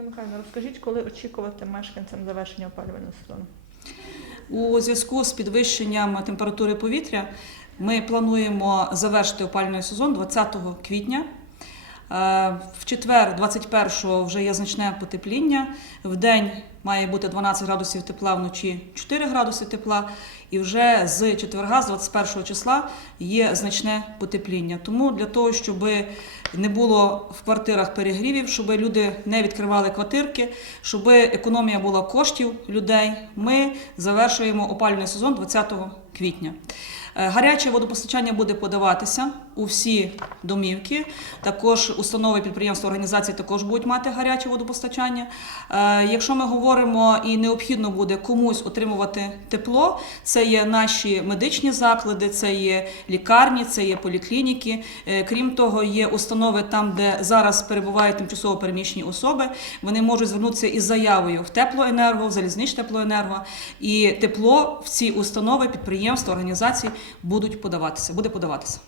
Ірина Михайловна, розкажіть, коли очікувати мешканцям завершення опалювального сезону? У зв'язку з підвищенням температури повітря ми плануємо завершити опалювальний сезон 20 квітня. Е, В четвер, 21-го, вже є значне потепління. В день має бути 12 градусів тепла, вночі 4 градуси тепла. І вже з четверга, з 21 числа, є значне потепління. Тому для того, щоб не було в квартирах перегрівів, щоб люди не відкривали квартирки, щоб економія була коштів людей, ми завершуємо опалювальний сезон 20 квітня. Е, Гаряче водопостачання буде подаватися у всі домівки. Також установи, підприємства, організації також будуть мати гаряче водопостачання. Е, Якщо ми говоримо і необхідно буде комусь отримувати тепло, це є наші медичні заклади, це є лікарні, це є поліклініки. Е, Крім того, є установи там, де зараз перебувають тимчасово переміщені особи. Вони можуть звернутися із заявою в теплоенерго, в залізнич теплоенерго, і тепло в ці установи, підприємства, організації будуть подаватися. Буде подаватися.